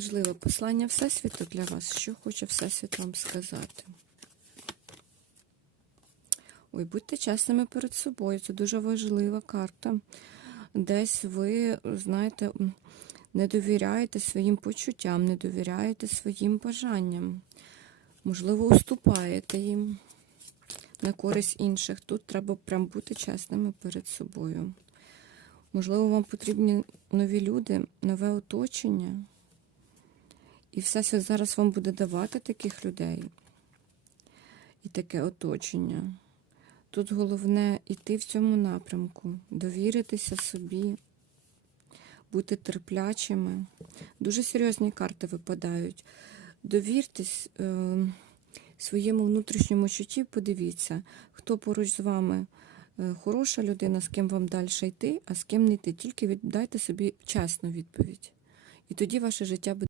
Важливе послання Всесвіту для вас. Що хоче Всесвіт вам сказати? Ой, будьте чесними перед собою. Це дуже важлива карта. Десь ви, знаєте, не довіряєте своїм почуттям, не довіряєте своїм бажанням. Можливо, уступаєте їм на користь інших. Тут треба прям бути чесними перед собою. Можливо, вам потрібні нові люди, нове оточення. І все зараз вам буде давати таких людей і таке оточення. Тут головне йти в цьому напрямку, довіритися собі, бути терплячими. Дуже серйозні карти випадають. Довіртесь е, своєму внутрішньому чутті, подивіться, хто поруч з вами е, хороша людина, з ким вам далі йти, а з ким не йти. Тільки віддайте собі чесну відповідь. І тоді ваше життя буде.